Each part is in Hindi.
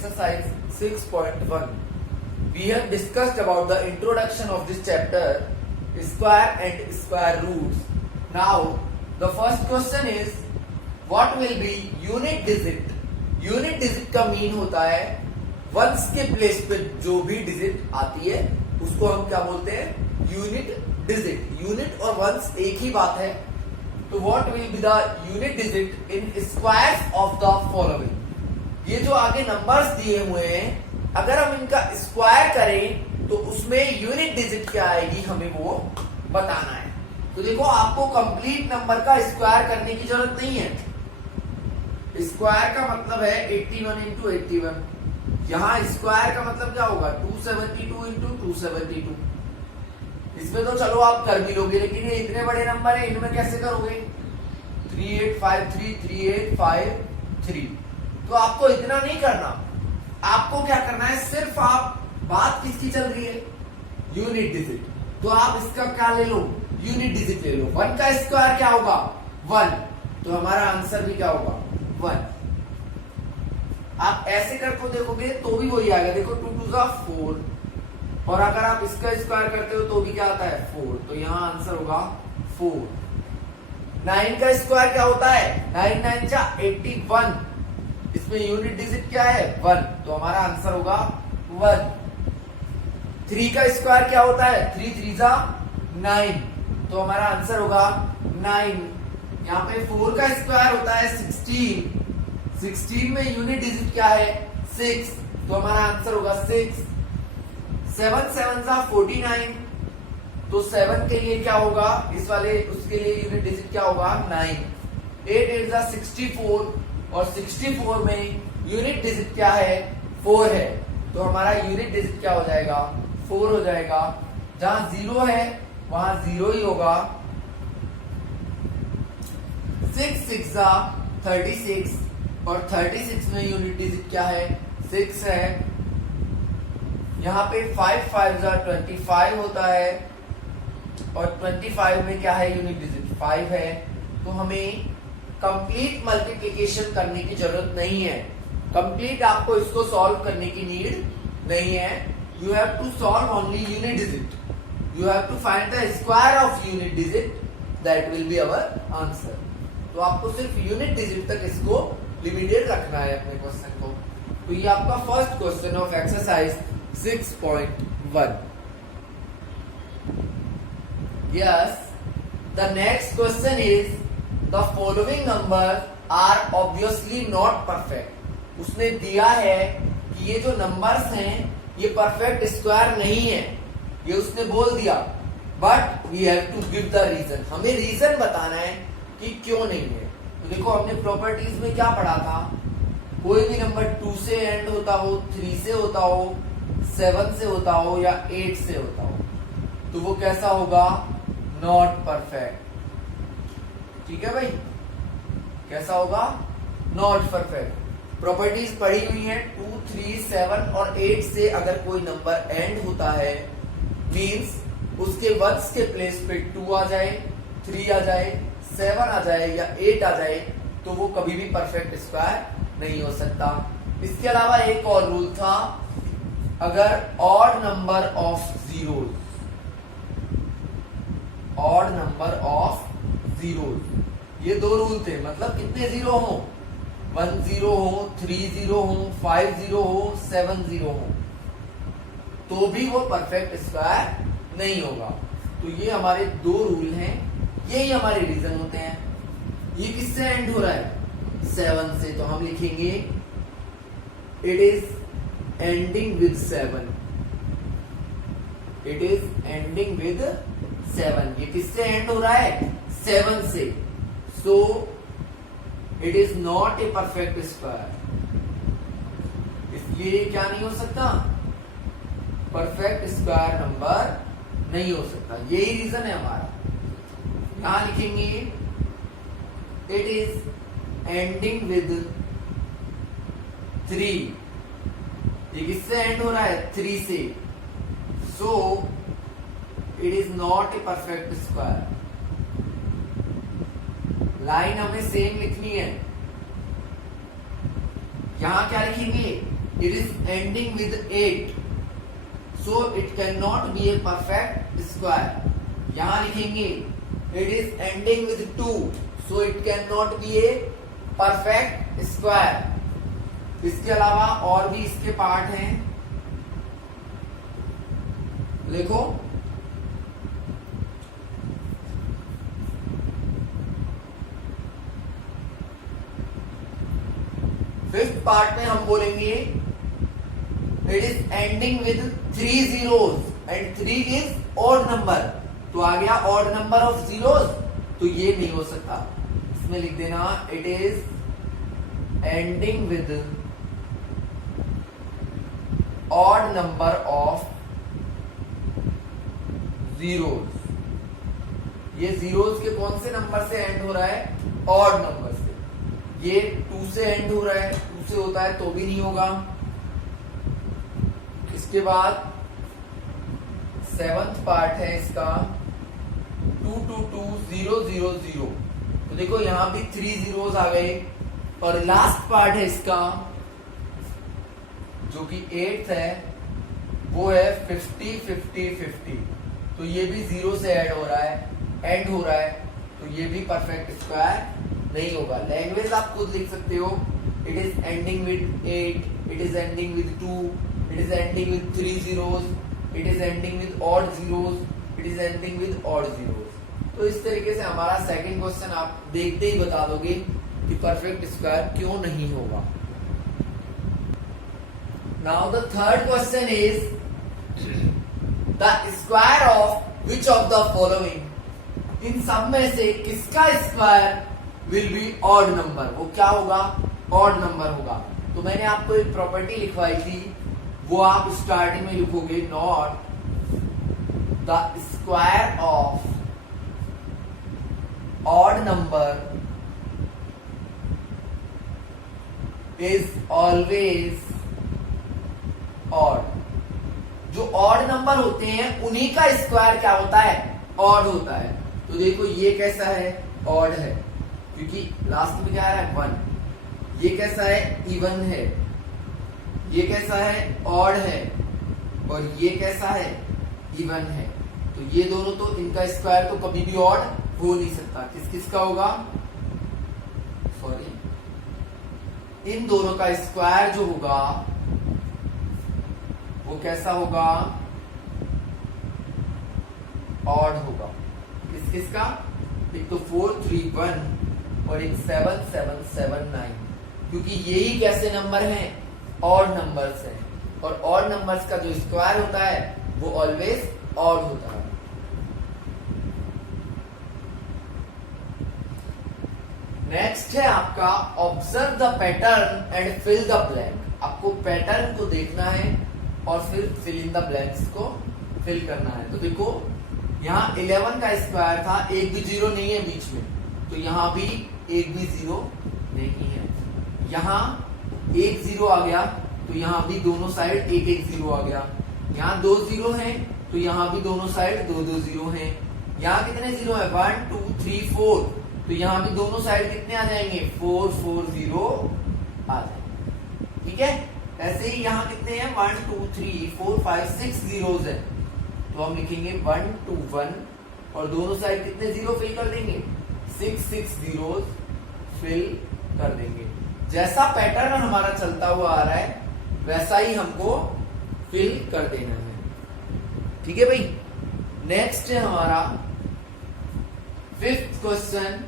exercise 6.1. We have discussed about the introduction of this chapter, square and square roots. Now, the first question is, what will be unit digit? Unit digit का मीन होता है वंस के प्लेस पे जो भी डिजिट आती है उसको हम क्या बोलते हैं? Unit digit. यूनिट और वंस एक ही बात है. तो what will be the unit digit in squares of the following. ये जो आगे नंबर्स दिए हुए हैं, अगर हम इनका स्क्वायर करें तो उसमें यूनिट डिजिट क्या आएगी हमें वो बताना है. तो देखो, आपको कंप्लीट नंबर का स्क्वायर करने की जरूरत नहीं है. स्क्वायर का मतलब है 81 इंटू 81. यहाँ स्क्वायर का मतलब क्या होगा? 272 इंटू 272. इसमें तो चलो आप कर भी लोगे, लेकिन ये इतने बड़े नंबर है, इनमें कैसे करोगे? 3853 3853. तो आपको इतना नहीं करना. आपको क्या करना है? सिर्फ आप बात किसकी चल रही है? Unit digit. तो आप इसका क्या ले लो? यूनिट डिजिट ले लो. 1 का स्क्वायर क्या होगा? 1. तो हमारा आंसर भी क्या होगा? 1. आप ऐसे करके देखोगे तो भी वही आएगा. देखो 2 2 जा 4, और अगर आप इसका स्क्वायर करते हो तो भी क्या आता है? 4. तो यहाँ आंसर होगा 4. 9 का स्क्वायर क्या होता है? 9 9 जा 81. इसमें यूनिट डिजिट क्या है? 1. तो हमारा आंसर होगा 1. 3 का स्क्वायर क्या होता है? 3 3 जा 9. तो हमारा आंसर होगा 9. यहाँ पे 4 का स्क्वायर होता है 16. 16 में यूनिट डिजिट क्या है? 6. तो हमारा आंसर होगा 6. 7 7 जा 49. तो 7 के लिए क्या होगा? इस वाले उसके लिए यूनिट डिजिट क्या होगा? 9. 8 8 जा 64, और 64 में यूनिट डिजिट क्या है? 4 है. तो हमारा यूनिट डिजिट क्या हो जाएगा? 4 हो जाएगा. जहां 0 है वहां 0 ही होगा. 6 6 जा 36, और 36 में यूनिट डिजिट क्या है? 6 है. यहाँ पे 5 5 जा 25 होता है, और 25 में क्या है? यूनिट डिजिट 5 है. तो हमें कंप्लीट मल्टीप्लिकेशन करने की जरूरत नहीं है. कंप्लीट आपको इसको सॉल्व करने की नीड नहीं है. You have to solve only unit digit. You have to find the square of unit digit. That will be our answer. तो आपको सिर्फ यूनिट डिजिट तक इसको लिमिटेड रखना है अपने क्वेश्चन को. तो ये आपका first question of exercise 6.1. Yes, the next question is, the following numbers are obviously not perfect. उसने दिया है कि ये जो नंबर्स हैं ये परफेक्ट स्क्वायर नहीं है. ये उसने बोल दिया, but we have to give the reason. हमें रीजन बताना है कि क्यों नहीं है. तो देखो, हमने प्रॉपर्टीज में क्या पढ़ा था? कोई भी नंबर 2 से एंड होता हो, 3 से होता हो, 7 से होता हो, या 8 से होता हो, तो वो कैसा होगा? Not perfect. ठीक है भाई, कैसा होगा? Not perfect. प्रॉपर्टीज पढ़ी हुई है. 2 3 7 और 8 से अगर कोई नंबर एंड होता है, मींस उसके वंस के प्लेस पे 2 आ जाए, 3 आ जाए, 7 आ जाए, या 8 आ जाए, तो वो कभी भी परफेक्ट स्क्वायर नहीं हो सकता. इसके अलावा एक और रूल था, अगर odd number of zeros, odd number of zeros, ये 2 रूल थे. मतलब कितने जीरो हो? 1 0 हो, 3 0 हो, 5 0 हो, 7 0 हो, तो भी वो परफेक्ट स्क्वायर नहीं होगा. तो ये हमारे 2 रूल हैं. यही हमारे रीजन होते हैं. ये किससे एंड हो रहा है? 7 से. तो हम लिखेंगे it is ending with 7. It is ending with 7. ये किससे एंड हो रहा है? 7 से. So it is not a perfect square. इसलिए क्या नहीं हो सकता? परफेक्ट स्क्वायर नंबर नहीं हो सकता. यही रीजन है हमारा. यहां लिखेंगे इट इज एंडिंग विद 3. ये किससे एंड हो रहा है? 3 से. So it is not a perfect square. Line हमें सेम लिखनी है. यहां क्या लिखेंगे? it is ending with 8, so it cannot be a perfect square. यहां लिखेंगे it is ending with 2, so it cannot be a perfect square. इसके अलावा और भी इसके पार्ट हैं, लिखो। फिफ्थ पार्ट में हम बोलेंगे it is ending with 3 zeros and 3 is odd number, तो आ गया ऑड नंबर ऑफ जीरोस, तो ये नहीं हो सकता। इसमें लिख देना it is ending with odd number of zeros. ये जीरोस के कौन से नंबर से एंड हो रहा है? ऑड नंबर से। ये 2 से एंड हो रहा है, 2 से होता है तो भी नहीं होगा। इसके बाद 7th पार्ट है इसका 2 2 2 0 0 0, तो देखो यहां भी 3 zeros आ गए। और लास्ट पार्ट है इसका जो कि 8th है, वो है 50 50 50, तो ये भी 0 से एंड हो रहा है, तो ये भी परफेक्ट स्क्वायर नहीं होगा। लैंग्वेज आप खुद लिख सकते हो, it is ending with 8, it is ending with 2, it is ending with 3 zeros, it is ending with odd zeros, it is ending with odd zeros। तो इस तरीके से हमारा सेकंड क्वेश्चन आप देखते ही बता दोगे कि परफेक्ट स्क्वायर क्यों नहीं होगा। Now the third question is the square of which of the following, इन सब में से किसका square will be odd number, वो क्या होगा? ऑड नंबर होगा। तो मैंने आपको एक प्रॉपर्टी लिखवाई थी, वो आप स्टार्टिंग में लिखोगे, not the square of odd number is always odd. जो ऑड नंबर होते हैं उन्हीं का स्क्वायर क्या होता है? ऑड होता है। तो देखो ये कैसा है? ऑड है, क्योंकि लास्ट में क्या आ रहा है? 1। ये कैसा है? इवन है। ये कैसा है? ऑड है। और ये कैसा है? इवन है। तो ये दोनों, तो इनका स्क्वायर तो कभी भी ऑड हो नहीं सकता। किस किस का होगा? सॉरी, इन दोनों का स्क्वायर जो होगा वो कैसा होगा? ऑड होगा। किस किस का? एक तो 4 3 1 और एक 7 7 7 9, क्योंकि यही कैसे नंबर हैं? ऑड नंबर्स हैं, और ऑड नंबर्स का जो स्क्वायर होता है वो ऑलवेज ऑड होता है। नेक्स्ट है आपका observe the pattern and fill the blank. आपको पैटर्न को देखना है और फिर फिल इन द ब्लैंक्स को फिल करना है। तो देखो यहाँ 11 का स्क्वायर था, एक भी 0 नहीं है बीच में, तो यहाँ भी एक भी 0 नहीं है। यहाँ एक 0 आ गया, तो यहाँ भी दोनों साइड एक एक 0 आ गया। यहाँ 2 0 हैं, तो यहाँ भी दोनों साइड 2 2 0 हैं। यहाँ कितने 0 है? 1 2 3 4, तो यहाँ भी दोनों साइड कितने आ जाएंगे? 4 4 0 आ जाएंगे। ठीक है, ऐसे ही यहाँ कितने हैं? 1 2 3 4 5 6 zeros है, तो हम लिखेंगे 1 2 1, और दोनों साइड कितने 0 फिल कर देंगे? 6 6 zeros फिल कर देंगे। जैसा पैटर्न हमारा चलता हुआ आ रहा है वैसा ही हमको फिल कर देना है। ठीक है भाई। नेक्स्ट है हमारा 5th क्वेश्चन,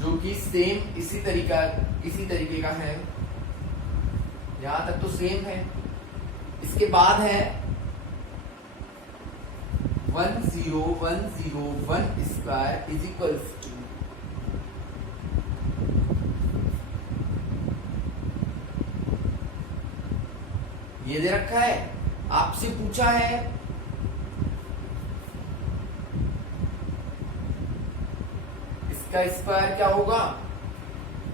जो कि सेम इसी तरीके का है। यहां तक तो सेम है। इसके बाद है 1 0 1 0 1 स्क्वायर इज इक्वल्स टू, ये दे रखा है, आपसे पूछा है इसका स्क्वायर क्या होगा,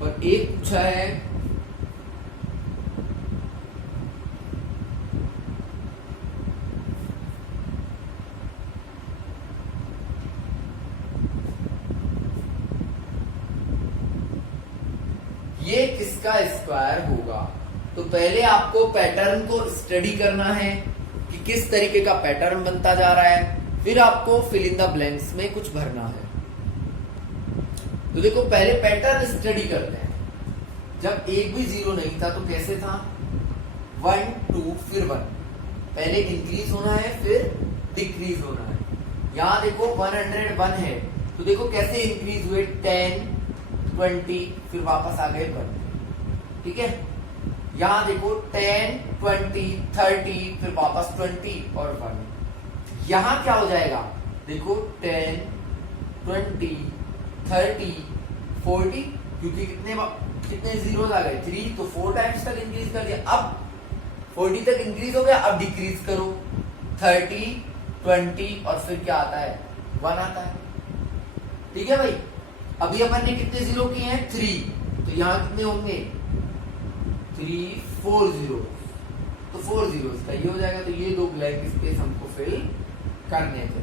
और एक पूछा है ये इसका स्क्वायर होगा। तो पहले आपको पैटर्न को स्टडी करना है कि किस तरीके का पैटर्न बनता जा रहा है, फिर आपको फिल इन द ब्लैंक्स में कुछ भरना है। तो देखो पहले पैटर्न स्टडी करते हैं। जब एक भी जीरो नहीं था तो कैसे था, 1 2 फिर 1, पहले इंक्रीज होना है फिर डिक्रीज होना है। यहां देखो 101 है तो देखो कैसे इंक्रीज हुए, 10 20 फिर वापस आ गए 1, ठीक है। यहां देखो 10 20 30 फिर वापस 20 और 1। यहां क्या हो जाएगा, देखो 10 20 30 40, क्योंकि कितने जीरो आ गए 3, तो 4 टाइम्स तक इंक्रीज कर दिया। अब 40 तक इंक्रीज हो गया, अब डिक्रीज करो 30 20 और फिर क्या आता है 1 आता है, ठीक है भाई। अभी अपन ने कितने जीरो किए हैं 3, तो यहां कितने होंगे 3 4 जीरो, तो 4 जीरो का ये हो जाएगा। तो ये 2 ब्लैंक स्पेस हमको फिल करने थे।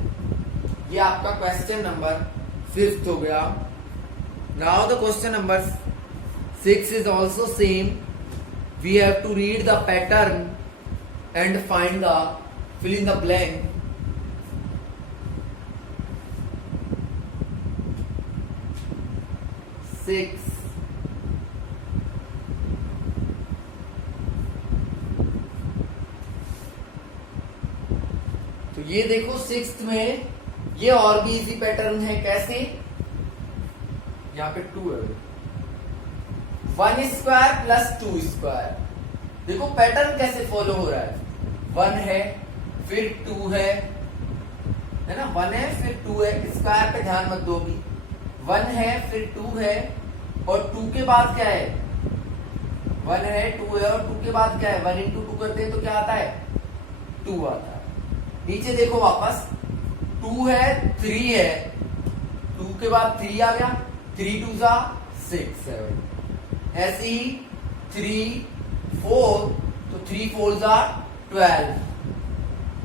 ये आपका क्वेश्चन नंबर 5 हो गया। Now the question number 6 is also same. We have to read the pattern and find the fill in the blank. Six. तो ये देखो 6th में ये और भी इजी पैटर्न है। कैसे, यहाँ पे 2 है, 1 स्क्वायर प्लस 2 स्क्वायर। देखो पैटर्न कैसे फॉलो हो रहा है, 1 है फिर 2 है ना, 1 है फिर 2 है, स्क्वायर पे ध्यान मत दो भी। 1 है फिर 2 है और 2 के बाद क्या है, 1 है 2 है और 2 के बाद क्या है, 1 इंटू 2 करते हैं तो क्या आता है 2 आता है। नीचे देखो वापस 2 है 3 है, 2 के बाद 3 आ गया, 3 2 जा 6 7। ऐसे ही 3 4 तो 3 4 जा 12।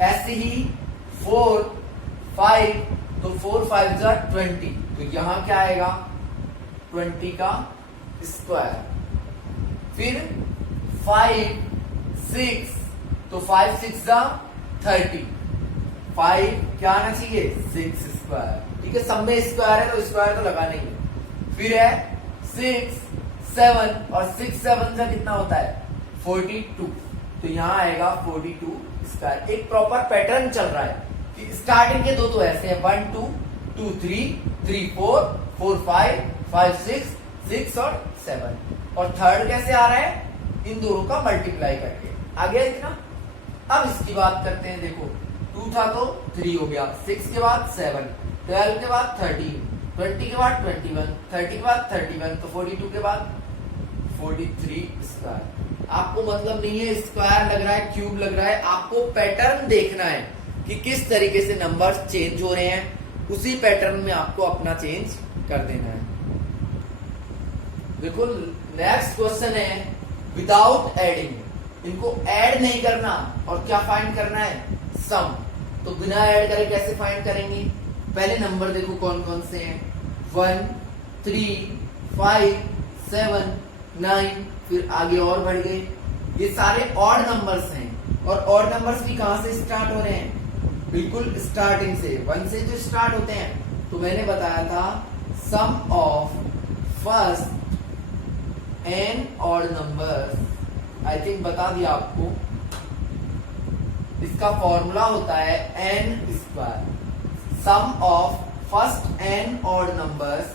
ऐसे ही 4 5 तो 4 5 जा 20। तो यहां क्या आएगा 20 का स्क्वायर। फिर 5 6 तो 5 6 जा 30। 5 क्या आना चाहिए 6 स्क्वायर, ठीक है। सब में स्क्वायर है तो स्क्वायर तो लगाना ही है। फिर है 6 7 और 6 7 का कितना होता है 42। तो यहां आएगा 42 स्क्वायर। एक प्रॉपर पैटर्न चल रहा है कि स्टार्टिंग के दो तो ऐसे हैं 1 2 2 3 3 4 4 5 5 6 6 और 7। और थर्ड कैसे आ रहा है, इन दोनों का मल्टीप्लाई करके आ गया इतना। अब इसकी बात करते हैं। देखो 2 था तो 3 हो गया, 6 के बाद 7, 12 के बाद 13, 20 के बाद 21, 30 के बाद 31, तो 42 के बाद 43 स्क्वायर। आपको मतलब नहीं है स्क्वायर लग रहा है क्यूब लग रहा है, आपको पैटर्न देखना है कि किस तरीके से नंबर्स चेंज हो रहे हैं। उसी पैटर्न में आपको अपना चेंज कर देना है। देखो नेक्स्ट क्वेश्चन है विदाउट एडिंग। इनको ऐड नहीं करना और क्या फाइंड करना है सम। तो बिना ऐड करे कैसे फाइंड करेंगे, पहले नंबर देखो कौन कौन से हैं 1 3 5 7 9, फिर आगे और बढ़ गए। ये सारे ऑड नंबर्स हैं और ऑड नंबर्स भी कहां से स्टार्ट हो रहे हैं, बिल्कुल स्टार्टिंग से 1 से जो स्टार्ट होते हैं। तो मैंने बताया था sum of first n odd numbers, I think बता दिया आपको। इसका फॉर्मूला होता है n square. Sum of first n odd numbers,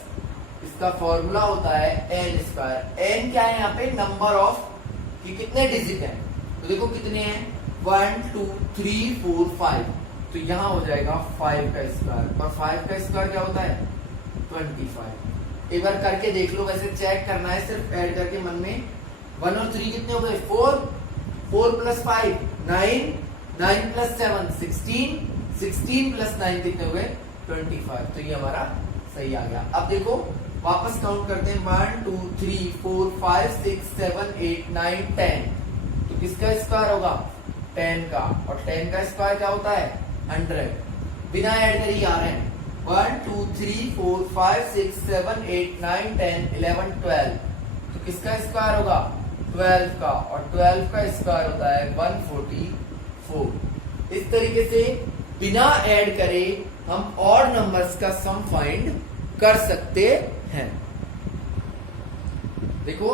इसका फॉर्मूला होता है एन स्क्वायर। एन क्या है यहाँ पे, नंबर ऑफ कि कितने डिजिट हैं। तो देखो कितने हैं 1 2 3 4 5, तो यहां हो जाएगा 5 का स्क्वायर। और 5 का स्क्वायर क्या होता है 25। एक बार करके देख लो, वैसे चेक करना है सिर्फ ऐड करके मन में। 1 और 3 कितने हो गए 4, 4 प्लस 5 9, 9 प्लस 7 16, 16 प्लस 9 कितने हो गए 25। तो ये हमारा सही आ गया। अब देखो वापस काउंट करते हैं 1 2 3 4 5 6 7 8 9 10। तो किसका स्क्वायर होगा 10 का, और 10 का स्क्वायर क्या होता है 100। बिना ऐड कर ही आ रहे हैं 1 2 3 4 5 6 7 8 9 10 11 12। तो किसका स्क्वायर होगा 12 का, और 12 का स्क्वायर होता है 144। इस तरीके से बिना ऐड करे हम ऑड नंबर्स का सम फाइंड कर सकते हैं। देखो,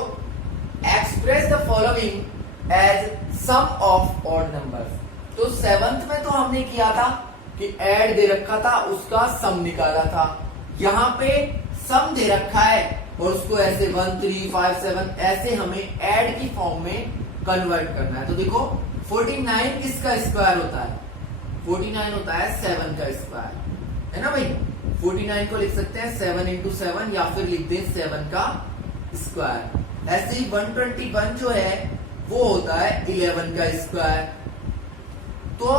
express the following as sum of odd numbers. तो 7th में तो हमने किया था कि ऐड दे रखा था, उसका सम निकाला था। यहां पे सम दे रखा है और उसको ऐसे 1 3 5 7 ऐसे हमें ऐड की फॉर्म में कन्वर्ट करना है। तो देखो 49 किसका स्क्वायर होता है, 49 होता है 7 का स्क्वायर, है ना भाई। 49 को लिख सकते हैं 7 इंटू 7 या फिर लिख दें 7 का स्क्वायर। ऐसे ही 121 जो है वो होता है 11 का स्क्वायर। तो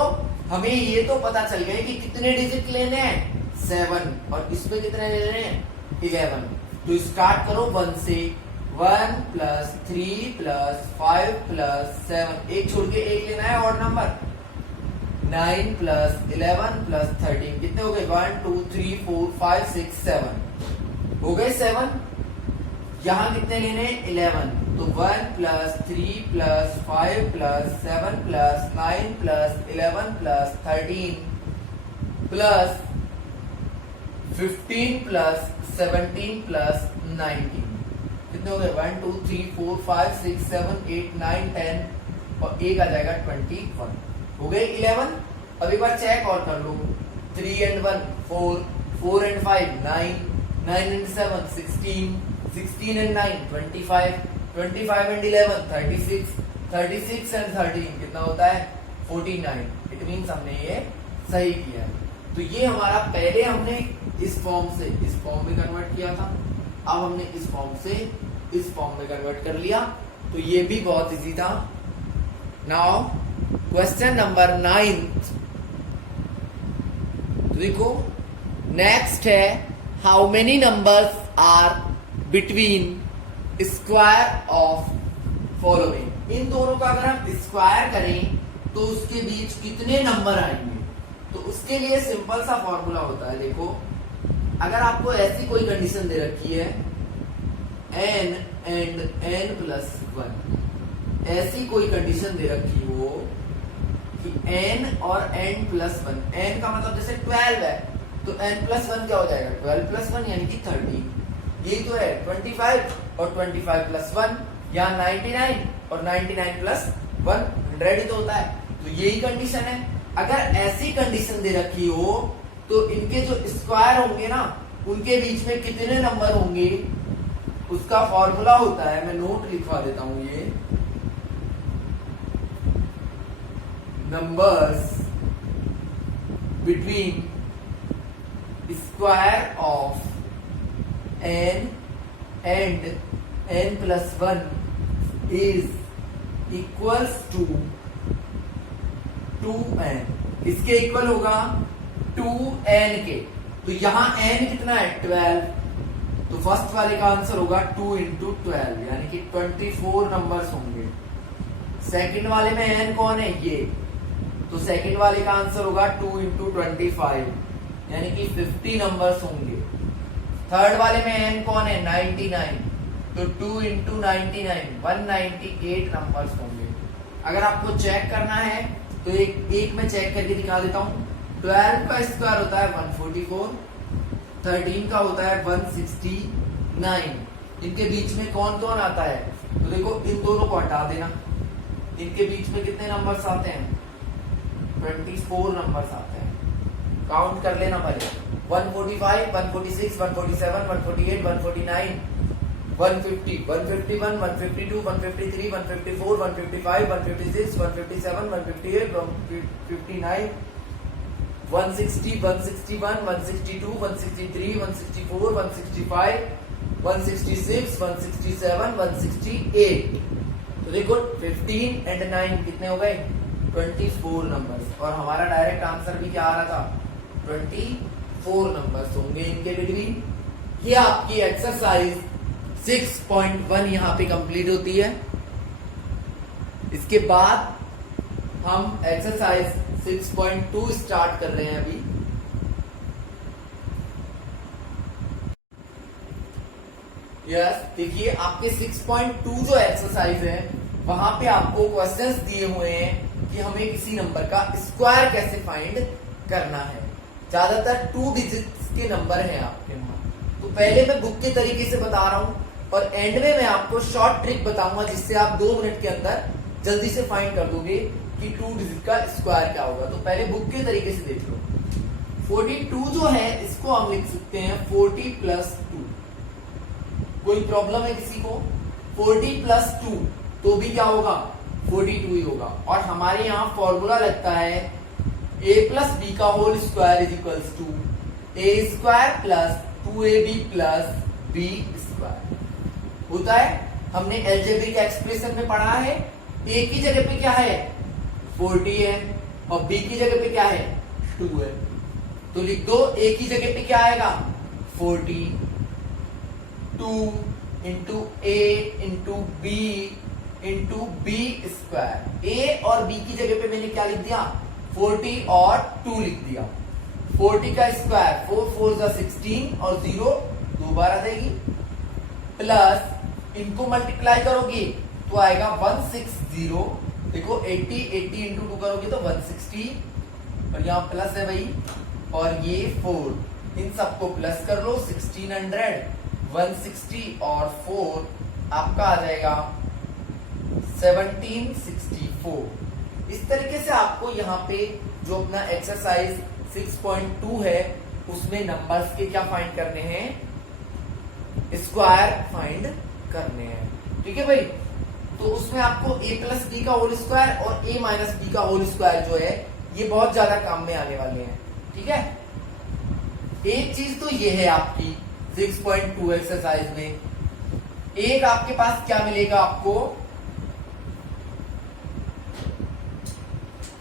हमें ये तो पता चल गया कि कितने डिजिट लेने हैं 7, और इसमें कितने लेने हैं 11। तो स्टार्ट करो 1 से, 1 प्लस 3 प्लस 5 प्लस 7, एक छोड़ के एक लेना है ऑड नंबर। 9 प्लस 11 प्लस 13 कितने हो गए 1 2 3 4 5 6 7 हो गए 7। यहां कितने लेने 11, तो 1 plus 3 plus 5 plus 7 plus 9 plus 11 plus 13 plus 15 plus 17 plus 19 कितने हो गए 1 2 3 4 5 6 7 8 9 10 और एक आ जाएगा 21 हो गए 11। अब एक बार चेक और कर लो, 3 and 1 4, 4 and 5 9, 9 and 7 16, 16 and 9 25, 25 and 11 36, 36 and 13 कितना होता है 49। इट मीन्स हमने ये सही किया। तो ये हमारा पहले हमने इस फॉर्म से इस फॉर्म में कन्वर्ट किया था, अब हमने इस फॉर्म से इस फॉर्म में कन्वर्ट कर लिया। तो ये भी बहुत इजी था। Now question number 9। तो देखो नेक्स्ट है, how many numbers are between square of following. इन दोनों का अगर हम स्क्वायर करें तो उसके बीच कितने नंबर आएंगे। तो उसके लिए सिंपल सा फॉर्मूला होता है। देखो, अगर आपको ऐसी कोई कंडीशन दे रखी है n एंड n प्लस 1, ऐसी कोई कंडीशन दे रखी हो कि n और n प्लस 1, n का मतलब जैसे 12 है तो n प्लस 1 क्या हो जाएगा 12 प्लस 1 यानी कि 30। यही तो है 25 और 25 प्लस 1, यहाँ 99 और 99 प्लस 1 100 ही तो होता है। तो यही कंडीशन है। अगर ऐसी कंडीशन दे रखी हो तो इनके जो स्क्वायर होंगे ना उनके बीच में कितने नंबर होंगे, उसका फॉर्मूला होता है, मैं नोट लिखवा देता हूं, ये numbers between square of n and n plus 1 is equals to 2n। इसके इक्वल होगा 2n के। तो यहां n कितना है 12, तो फर्स्ट वाले का आंसर होगा 2 इंटू 12 यानी कि 24 नंबर्स होंगे। सेकंड वाले में n कौन है ये, तो सेकंड वाले का आंसर होगा 2 इंटू 25 यानी कि 50 नंबर्स होंगे। थर्ड वाले में n कौन है 99, तो 2 इंटू 99 198 नंबर्स होंगे। अगर आपको चेक करना है तो एक में चेक करके दिखा देता हूं। 12 का स्क्वायर होता है 144, 13 का होता है 169। इनके बीच में कौन कौन आता है, तो देखो इन दोनों को हटा देना, इनके बीच में कितने नंबर्स आते हैं 24 नंबर्स आते हैं। काउंट कर लेना पहले, 145 146 147 148 149 150 151 152 153 154 155 156 157 158 159 160 161 162 163 164 165 166 167 168। तो देखो 15 एंड 9 कितने हो गए 24 नंबर्स, और हमारा डायरेक्ट आंसर भी क्या आ रहा था 24 नंबर्स होंगे इनके बिटवीन। ये आपकी एक्सरसाइज 6.1 यहाँ पे कंप्लीट होती है। इसके बाद हम एक्सरसाइज 6.2 स्टार्ट कर रहे हैं अभी। यस, देखिए आपके 6.2 जो एक्सरसाइज है वहां पे आपको क्वेश्चंस दिए हुए हैं कि हमें किसी नंबर का स्क्वायर कैसे फाइंड करना है। ज्यादातर 2 डिजिट्स के नंबर हैं आपके वहां। तो पहले मैं बुक के तरीके से बता रहा हूं और एंड में मैं आपको शॉर्ट ट्रिक बताऊंगा जिससे आप 2 मिनट के अंदर जल्दी से फाइंड कर दोगे कि 2 डिजिट का स्क्वायर क्या होगा। तो पहले बुक के तरीके से देख लो। 42 जो है इसको हम लिख सकते हैं 40 प्लस 2। कोई प्रॉब्लम है किसी को? 40 प्लस 2 तो भी क्या होगा? 42 ही होगा। और हमारे यहाँ फॉर्मूला लगता है a प्लस बी का whole square is equals to A square plus 2ab plus B square होता है। हमने अलजेब्रिक एक्सप्रेशन में पढ़ा है a की जगह पे क्या है? 40 है और b की जगह पे क्या है? 2 है। तो लिख दो a की जगह पे क्या आएगा? 40 2 into a into b into b square. A और बी की जगह पे मैंने क्या लिख दिया? 40 और 2 लिख दिया। 40 का स्क्वायर 4 4 जा 16 और 0 2 बार आ जाएगी, प्लस इनको मल्टीप्लाई करोगे तो आएगा 160। देखो 80 80 इंटू 2 करोगे तो 160 और यहाँ प्लस है भाई, और ये 4 इन सबको प्लस कर लो 1600 160 और 4 आपका आ जाएगा 1764। इस तरीके से आपको यहाँ पे जो अपना एक्सरसाइज 6.2 है उसमें नंबर्स के क्या फाइंड करने हैं? स्क्वायर फाइंड करने हैं। ठीक है भाई। तो उसमें आपको a प्लस बी का होल स्क्वायर और a माइनस बी का होल स्क्वायर जो है ये बहुत ज्यादा काम में आने वाले हैं। ठीक है। एक चीज तो ये है आपकी 6.2 एक्सरसाइज में, एक आपके पास क्या मिलेगा आपको?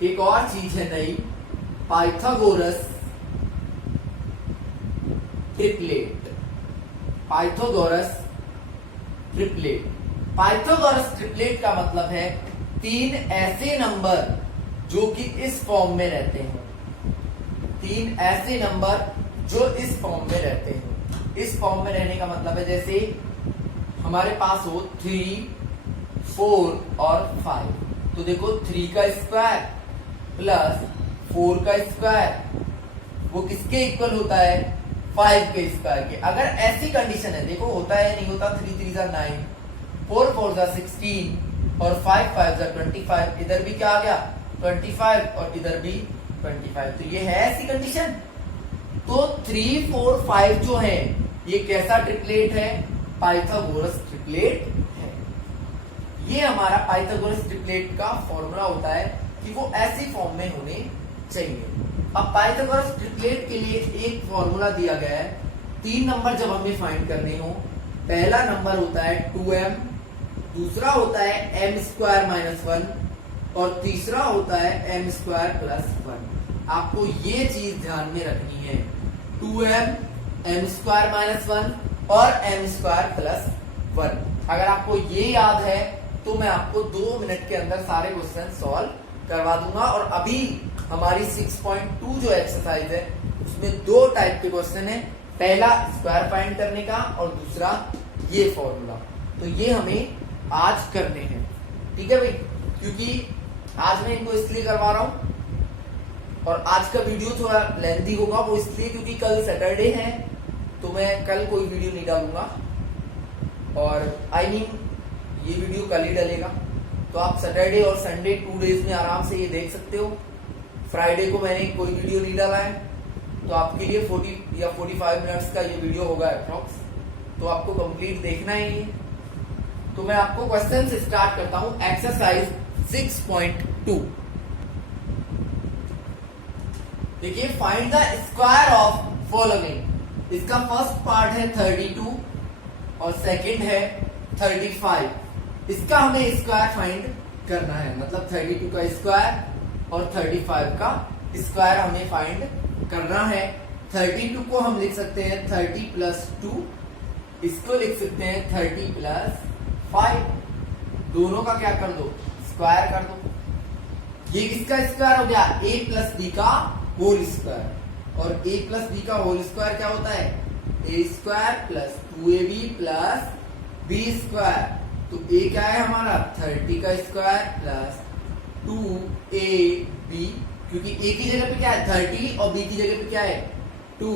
एक और चीज है नई, Pythagoras triplet. Pythagoras triplet. Pythagoras triplet का मतलब है 3 ऐसे नंबर जो कि इस फॉर्म में रहते हैं। 3 ऐसे नंबर जो इस फॉर्म में रहते हैं। इस फॉर्म में रहने का मतलब है जैसे हमारे पास हो 3 4 और 5। तो देखो 3 का स्क्वायर प्लस 4 का स्क्वायर वो किसके इक्वल होता है? 5 के स्क्वायर के। अगर ऐसी कंडीशन है, देखो होता है नहीं होता, 3 3 जा 9 4 4 जा 16 और 5 5 जा 25। इधर भी क्या आ गया? 25 और इधर भी 25। तो ये है ऐसी कंडीशन। तो 3 4 5 जो है ये कैसा ट्रिपलेट है? पाइथागोरस ट्रिपलेट है। ये हमारा पाइथागोरस ट्रिपलेट का फॉर्मूला होता है कि वो ऐसी फॉर्म में होने चाहिए। अब पाइथागोरस ट्रिपलेट के लिए एक फॉर्मूला दिया गया है। 3 नंबर जब हमें फाइंड करने हो, पहला नंबर होता है 2m, दूसरा होता है m स्क्वायर माइनस 1 और तीसरा होता है m स्क्वायर प्लस 1। आपको ये चीज ध्यान में रखनी है, 2m m स्क्वायर माइनस 1 और m स्क्वायर प्लस 1। अगर आपको ये याद है तो मैं आपको 2 मिनट के अंदर सारे क्वेश्चन सॉल्व करवा दूंगा। और अभी हमारी 6.2 जो एक्सरसाइज है उसमें 2 टाइप के क्वेश्चन है, पहला स्क्वायर फाइंड करने का और दूसरा ये फॉर्मूला। तो ये हमें आज करने हैं। ठीक है भाई, क्योंकि आज मैं इनको इसलिए करवा रहा हूं और आज का वीडियो थोड़ा लेंथी होगा, वो इसलिए क्योंकि कल सैटरडे है तो मैं कल कोई वीडियो नहीं डालूंगा और आई मीन ये वीडियो कल ही डलेगा। तो आप सैटरडे और संडे 2 डेज में आराम से ये देख सकते हो। फ्राइडे को मैंने कोई वीडियो नहीं डाला है तो आपके लिए 40 या 45 मिनट्स का ये वीडियो होगा अप्रॉक्स, तो आपको कंप्लीट देखना ही है। तो मैं आपको क्वेश्चन से स्टार्ट करता हूं। एक्सरसाइज 6.2। देखिए, find the square of following. इसका फर्स्ट पार्ट है 32 और सेकंड है 35। इसका हमें स्क्वायर फाइंड करना है, मतलब 32 का स्क्वायर और 35 का स्क्वायर हमें फाइंड करना है। 32 को हम लिख सकते हैं 30 प्लस 2, इसको लिख सकते हैं 30 प्लस 5। दोनों का क्या कर दो? स्क्वायर कर दो। ये किसका स्क्वायर हो गया? a प्लस बी का होल स्क्वायर। और a प्लस बी का होल स्क्वायर क्या होता है? a square plus 2ab plus B square, तो ए क्या है हमारा 30 का स्क्वायर प्लस 2ab, क्योंकि ए की जगह पे क्या है 30 और बी की जगह पे क्या है 2,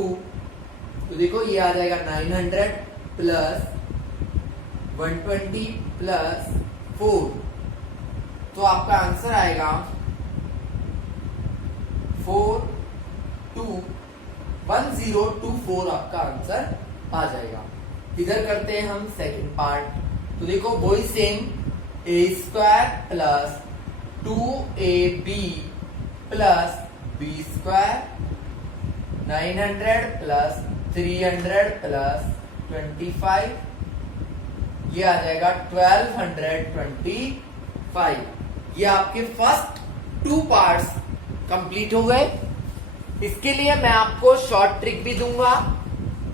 तो देखो ये आ जाएगा 900 प्लस 120 प्लस 4, तो आपका आंसर आएगा 1024 आपका आंसर आ जाएगा। इधर करते हैं हम सेकंड पार्ट, तो देखो वही same a square plus 2ab plus B square 900 plus 300 plus 25, ये आ जाएगा 1225। ये आपके फर्स्ट 2 पार्ट्स कंप्लीट हो गए। इसके लिए मैं आपको शॉर्ट ट्रिक भी दूंगा,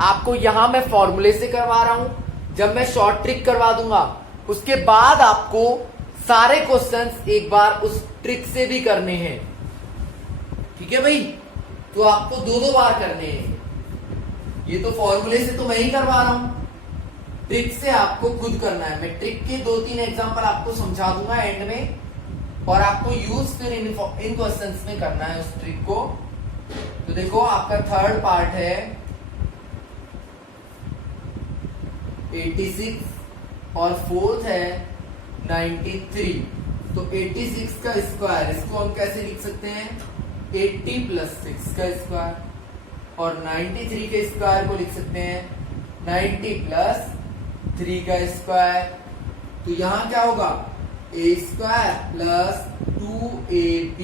आपको यहां मैं फॉर्मूले से करवा रहा हूं, जब मैं शॉर्ट ट्रिक करवा दूंगा उसके बाद आपको सारे क्वेश्चंस एक बार उस ट्रिक से भी करने हैं, ठीक है भाई। तो आपको 2 बार करने हैं, ये तो फॉर्मूले से तो मैं ही करवा रहा हूं, ट्रिक से आपको खुद करना है। मैं ट्रिक के 2-3 एग्जांपल आपको समझा दूंगा एंड में, और आपको यूज फिर इन क्वेश्चंस में करना है उस ट्रिक को। तो देखो आपका थर्ड पार्ट है 86 और फोर्थ है 93। तो 86 का स्क्वायर, इसको हम कैसे लिख सकते हैं 80 प्लस 6 का स्क्वायर, और 93 के स्क्वायर को लिख सकते हैं 90 प्लस 3 का स्क्वायर। तो यहां क्या होगा a square plus 2ab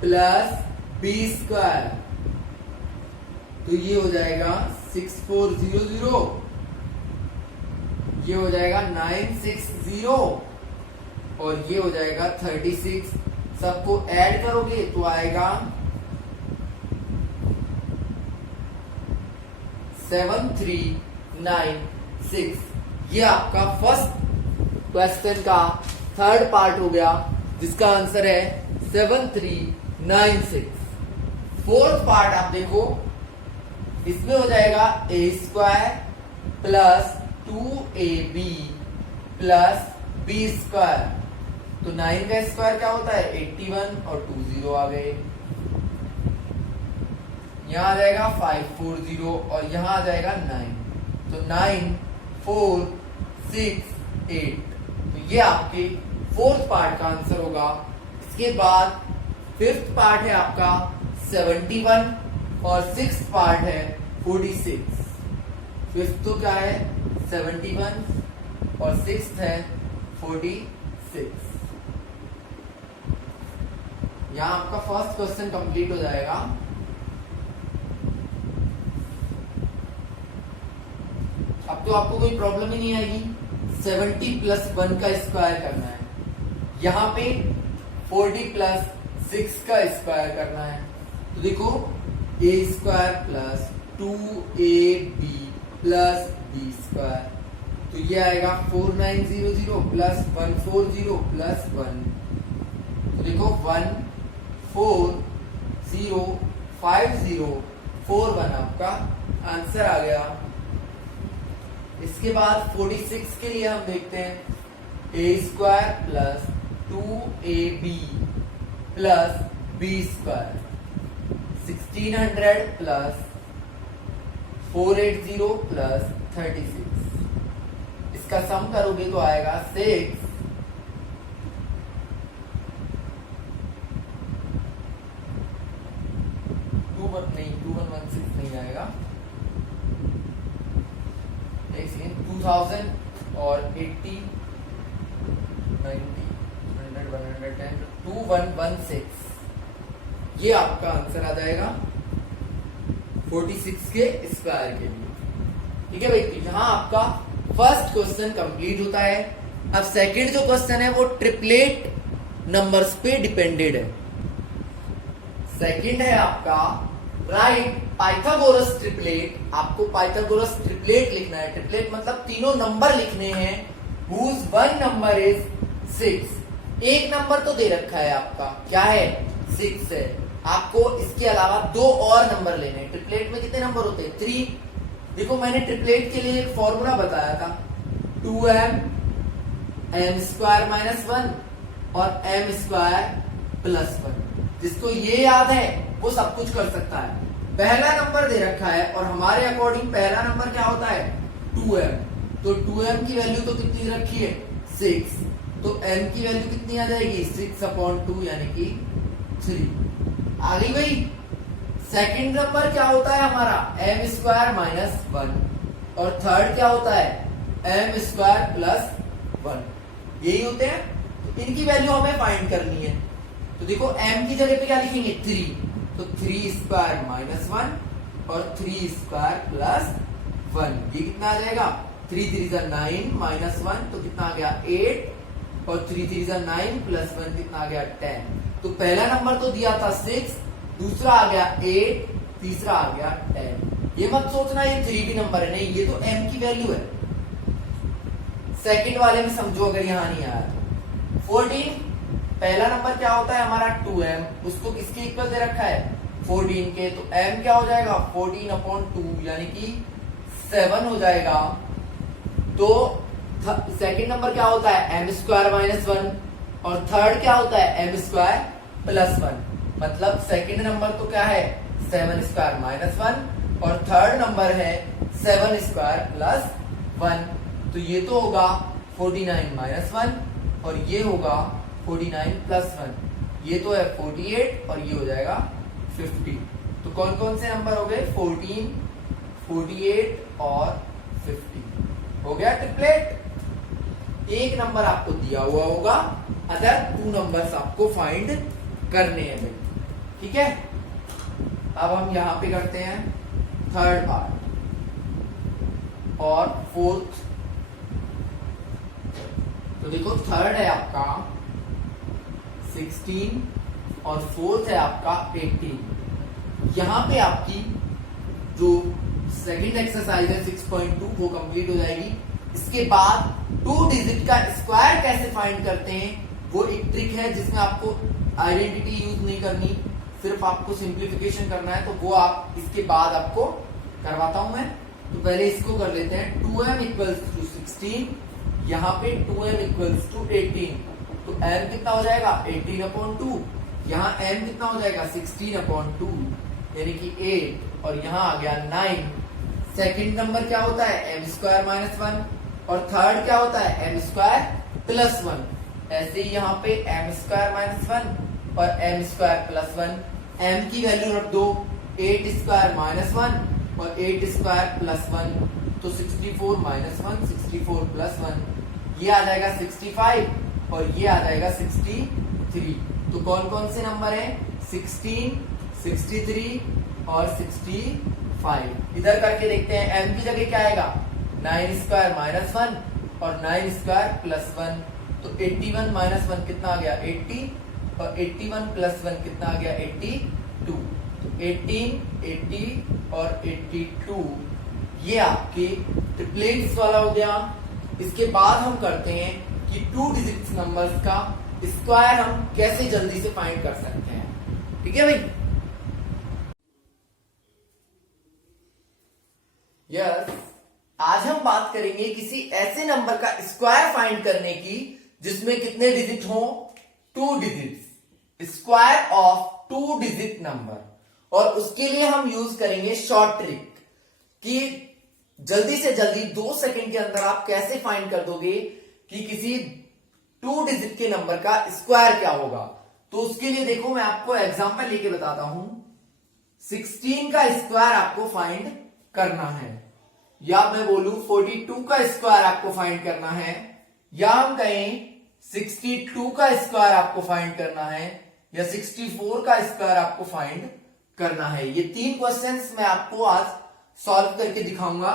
plus B square, तो ये हो जाएगा 6400, ये हो जाएगा 960 और ये हो जाएगा 36। सबको ऐड करोगे तो आएगा 7396। ये आपका फर्स्ट क्वेश्चन का थर्ड पार्ट हो गया, जिसका आंसर है 7396। फोर्थ पार्ट आप देखो, इसमें हो जाएगा a square plus 2ab plus B square, तो 9 का स्क्वायर क्या होता है 81 और 2 0 आ गए, यहां आ जाएगा 540 और यहां आ जाएगा 9, तो 9 4 6 8, तो ये आपके फोर्थ पार्ट का आंसर होगा। इसके बाद फिफ्थ पार्ट है आपका 71 और सिक्स्थ पार्ट है 46। फिफ्थ तो क्या है 71 और सिक्स्थ है 46। यहां आपका फर्स्ट क्वेश्चन कंप्लीट हो जाएगा। अब तो आपको कोई प्रॉब्लम ही नहीं आएगी, 70 प्लस 1 का स्क्वायर करना है, यहां पे 40 प्लस 6 का स्क्वायर करना है। तो देखो a square plus 2ab plus B square, तो ये आएगा 4900 प्लस 140 प्लस 1, तो देखो 1405041 आपका आंसर आ गया। इसके बाद 46 के लिए हम देखते हैं a square plus 2ab plus B square, 1600 plus 480 plus 36, इसका सम करोगे तो आएगा 6 2116 नहीं आएगा, 2000 और 80 90 100 110 2116, ये आपका आंसर आ जाएगा 46 के स्क्वायर के लिए। ठीक है भाई, तो यहां आपका फर्स्ट क्वेश्चन कंप्लीट होता है। अब सेकंड जो क्वेश्चन है वो ट्रिपलेट नंबर्स पे डिपेंडेड है। सेकंड है आपका राइट पाइथागोरस ट्रिपलेट। आपको पाइथागोरस ट्रिपलेट लिखना है। ट्रिपलेट मतलब तीनों नंबर लिखने हैं whose one number is 6। एक नंबर तो दे रखा है आपका, क्या है 6 है। आपको इसके अलावा 2 और नंबर लेने हैं। ट्रिपलेट में कितने नंबर होते हैं 3। देखो मैंने ट्रिपलेट के लिए एक फॉर्मूला बताया था, 2m m स्क्वायर माइनस 1 और m स्क्वायर प्लस 1। जिसको ये याद है वो सब कुछ कर सकता है। पहला नंबर दे रखा है और हमारे अकॉर्डिंग पहला नंबर क्या होता है 2m, तो 2m की वैल्यू तो कितनी रखी है 6, तो m की वैल्यू कितनी आ जाएगी 6/2 यानी कि 3 आ गई भाई। सेकंड नंबर क्या होता है हमारा m स्क्वायर माइनस 1 और थर्ड क्या होता है m स्क्वायर प्लस 1। यही होते हैं, तो इनकी वैल्यू हमें फाइंड करनी है। तो देखो m की जगह पे क्या लिखेंगे 3, तो 3 स्क्वायर माइनस 1 और 3 स्क्वायर प्लस 1, ये कितना आ जाएगा 3 3 9 माइनस 1 तो कितना आ गया 8 और 3 3 9 प्लस 1 कितना आ गया 10। तो पहला नंबर तो दिया था 6, दूसरा आ गया 8, तीसरा आ गया 10। ये मत सोचना ये 3 भी नंबर है, नहीं ये तो m की वैल्यू है। सेकंड वाले में समझो अगर यहां नहीं आया तो 14, पहला नंबर क्या होता है हमारा 2m, उसको किसके इक्वल दे रखा है 14 के, तो m क्या हो जाएगा 14/2 यानी कि 7 हो जाएगा। तो सेकंड नंबर क्या होता है m स्क्वायर माइनस 1 और थर्ड क्या होता है m स्क्वायर प्लस 1, मतलब सेकंड नंबर तो क्या है 7 स्क्वायर माइनस 1 और थर्ड नंबर है 7 स्क्वायर प्लस 1। तो ये तो होगा 49 माइनस 1 और ये होगा 49 प्लस 1, ये तो है 48 और ये हो जाएगा 50। तो कौन कौन से नंबर हो गए 14, 48 और 50 हो गया ट्रिपलेट। एक नंबर आपको दिया हुआ होगा, अदर 2 नंबर्स आपको फाइंड करने हैं भाई, ठीक है। अब हम यहां पे करते हैं थर्ड पार्ट और फोर्थ। तो देखो थर्ड है आपका 16 और फोर्थ है आपका 18। यहां पे आपकी जो सेकंड एक्सरसाइज है 6.2 वो कंप्लीट हो जाएगी। इसके बाद 2 डिजिट का स्क्वायर कैसे फाइंड करते हैं वो एक ट्रिक है जिसमें आपको आइडेंटिटी यूज नहीं करनी, सिर्फ आपको सिंप्लीफिकेशन करना है, तो वो आप इसके बाद आपको करवाता हूं मैं। तो पहले इसको कर लेते हैं 2m इक्वल्स टू 16, यहाँ पे 2m इक्वल्स टू 18, तो m कितना हो जाएगा 18/2, यहाँ m कितना हो जाएगा 16/2 यानी कि 8 और यहाँ आ गया 9। सेकंड नंबर क्या होता है m स्क्वायर माइनस 1 और थर्ड क्या होता है m स्क्वायर प्लस 1। ऐसे ही यहाँ पे m स्क्वायर माइनस 1 और m स्क्वायर प्लस 1, m की वैल्यू रख दो 8 स्क्वायर माइनस 1 और 8 स्क्वायर प्लस 1, तो 64 माइनस 1 64 प्लस 1, ये आ जाएगा 65 और ये आ जाएगा 63। तो कौन कौन से नंबर हैं 16, 63 और 65। इधर करके देखते हैं m की जगह क्या आएगा 9 स्क्वायर माइनस 1 और 9 स्क्वायर प्लस 1, तो 81 माइनस 1 कितना आ गया 80 और 81 प्लस 1 कितना आ गया 82। तो 18, 80 और 82 ये आपके ट्रिपलेट्स वाला हो गया। इसके बाद हम करते हैं कि 2 डिजिट नंबर्स का स्क्वायर हम कैसे जल्दी से फाइंड कर सकते हैं, ठीक है भाई। यस, आज हम बात करेंगे किसी ऐसे नंबर का स्क्वायर फाइंड करने की जिसमें कितने डिजिट हो 2 digit, square of 2 digit number. और उसके लिए हम यूज करेंगे शॉर्ट ट्रिक कि जल्दी से जल्दी 2 सेकंड के अंदर आप कैसे फाइंड कर दोगे कि किसी 2 डिजिट के नंबर का स्क्वायर क्या होगा। तो उसके लिए देखो मैं आपको एग्जांपल लेके बताता हूं। 16 का स्क्वायर आपको फाइंड करना है, या मैं बोलूं 42 का स्क्वायर आपको फाइंड करना है, या हम कहें 62 का स्क्वायर आपको फाइंड करना है, या 64 का स्क्वायर आपको फाइंड करना है। ये 3 क्वेश्चंस मैं आपको आज सॉल्व करके दिखाऊंगा।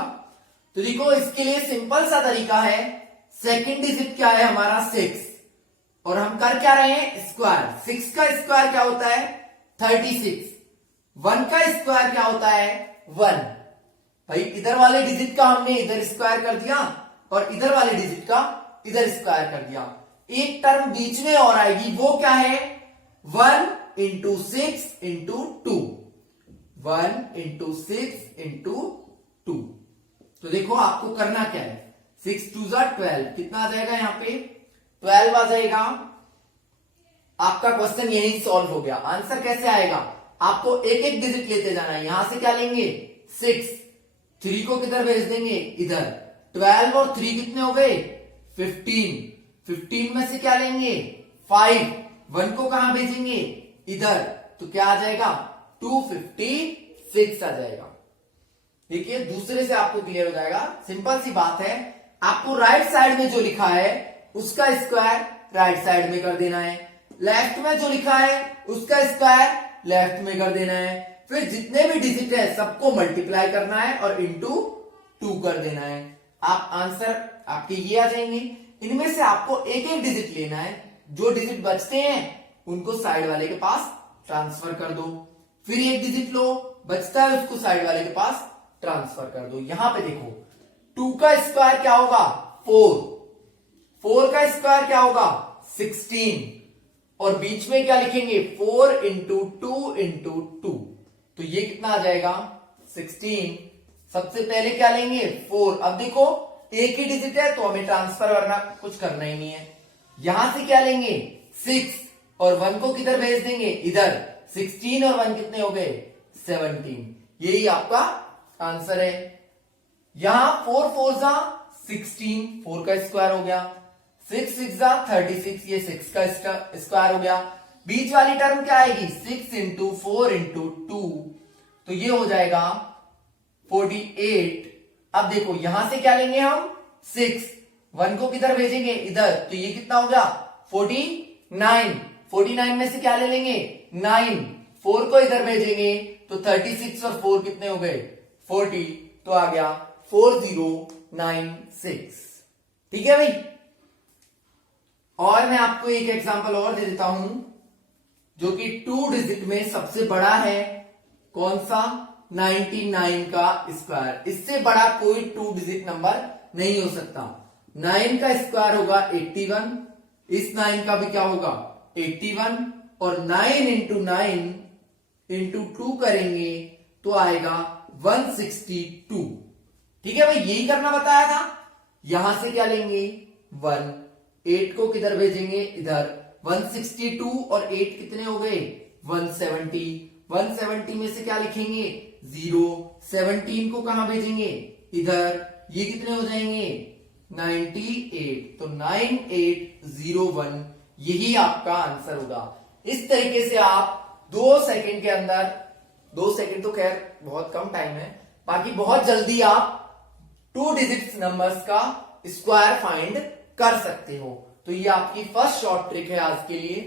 तो देखो इसके लिए सिंपल सा तरीका है, सेकंड डिजिट क्या है हमारा 6 और हम कर क्या रहे हैं स्क्वायर। 6 का स्क्वायर क्या होता है 36, 1 का स्क्वायर क्या होता है 1। भाई इधर वाले डिजिट का हमने इधर स्क्वायर कर दिया और इधर वाले डिजिट का इधर स्क्वायर कर दिया। एक टर्म बीच में और आएगी, वो क्या है 1 इंटू 6 इंटू 2, 1 इंटू 6 इंटू 2। तो देखो आपको करना क्या है, 6 2 जा 12, कितना आ जाएगा यहाँ पे 12 आ जाएगा। आपका क्वेश्चन यही सॉल्व हो गया। आंसर कैसे आएगा, आपको एक एक डिजिट लेते जाना है। यहां से क्या लेंगे 6, 3 को किधर भेज देंगे इधर, 12 और 3 कितने हो गए 15, 15 में से क्या लेंगे 5, 1 को कहां भेजेंगे इधर, तो क्या आ जाएगा 256 आ जाएगा। देखिए दूसरे से आपको क्लियर हो जाएगा, सिंपल सी बात है। आपको राइट साइड में जो लिखा है उसका स्क्वायर राइट साइड में कर देना है, लेफ्ट में जो लिखा है उसका स्क्वायर लेफ्ट में कर देना है, फिर जितने भी डिजिट है सबको मल्टीप्लाई करना है और इंटू 2 कर देना है। आप आंसर आपके ये आ जाएंगे। इनमें से आपको एक एक डिजिट लेना है, जो डिजिट बचते हैं उनको साइड वाले के पास ट्रांसफर कर दो, फिर एक डिजिट लो बचता है उसको साइड वाले के पास ट्रांसफर कर दो। यहां पे देखो 2 का स्क्वायर क्या होगा 4, 4 का स्क्वायर क्या होगा 16, और बीच में क्या लिखेंगे 4 इंटू 2 इंटू 2, तो ये कितना आ जाएगा 16। सबसे पहले क्या लेंगे 4, अब देखो एक ही डिजिट है तो हमें ट्रांसफर वरना कुछ करना ही नहीं है। यहां से क्या लेंगे 6 और 1 को किधर भेज देंगे इधर, 16 और 1 कितने हो गए 17, यही आपका आंसर है। यहां 4 4 जा 16, 4 का स्क्वायर हो गया, 6 6 जा 36, ये 6 का स्क्वायर हो गया। बीच वाली टर्म क्या आएगी 6 इंटू 4 इंटू 2, तो ये हो जाएगा 48। अब देखो यहां से क्या लेंगे हम 6, 1 को किधर भेजेंगे इधर, तो ये कितना हो गया 49, 49 में से क्या ले लेंगे 9, 4 को इधर भेजेंगे तो 36 और 4 कितने हो गए 40, तो आ गया 4096। ठीक है भाई। और मैं आपको एक एग्जांपल और दे देता हूं जो कि 2 डिजिट में सबसे बड़ा है, कौन सा 99 का स्क्वायर। इससे बड़ा कोई 2 डिजिट नंबर नहीं हो सकता। 9 का स्क्वायर होगा 81, इस 9 का भी क्या होगा 81, और 9 इंटू 9 इंटू 2 करेंगे तो आएगा 162। ठीक है भाई, यही करना बताया था। यहां से क्या लेंगे 1, 8 को किधर भेजेंगे इधर, 162 और 8 कितने हो गए 170, 170 में से क्या लिखेंगे 0, 17 को कहां भेजेंगे इधर, ये कितने हो जाएंगे 98, तो 9801 यही आपका आंसर होगा। इस तरीके से आप 2 सेकंड के अंदर, 2 सेकंड तो खैर बहुत कम टाइम है, बाकी बहुत जल्दी आप 2 डिजिट्स नंबर्स का स्क्वायर फाइंड कर सकते हो। तो ये आपकी फर्स्ट शॉर्ट ट्रिक है आज के लिए।